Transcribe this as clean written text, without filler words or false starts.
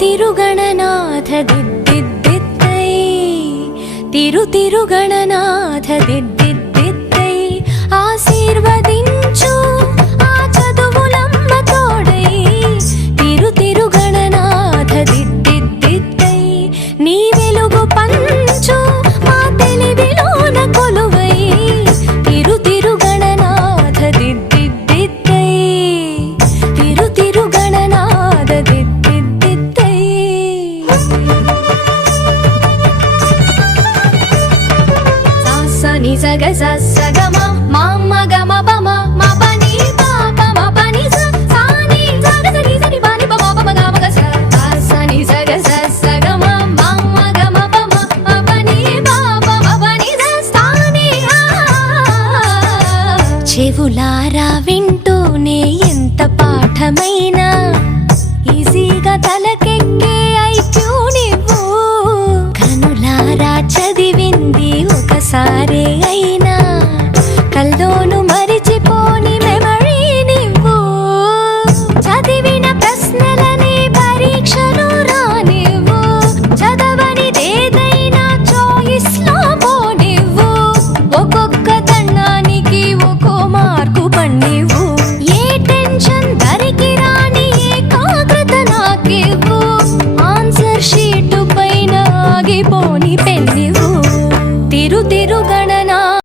తిరుగణనాథ దిద్దిద్దిద్దై తిరుగణనాథ దిద్దిద్దిద్దై ఆశీర్వదించు ఆ చదువులమ్మ తోడై తిరుగణనాథ దిద్దిద్దిద్దై నీ వెలుగు పంచు మా తెలివిలోన కొలువై తిరుగణనాథ దిద్దిద్దిద్దై తిరుగణనాథ దిద్దిద్దిద్దై సాని సగ సగమ మామ గమ పమ మ పని పాప మ పని సాని సగ సని సని పని పమ పమ గమ గ సాని సగ సగమ మామ గమ పమ మ పని పాప మ పని సాని చెవులారా వింటూనే ఎంత పాఠమైనా ఈజీగా తలకే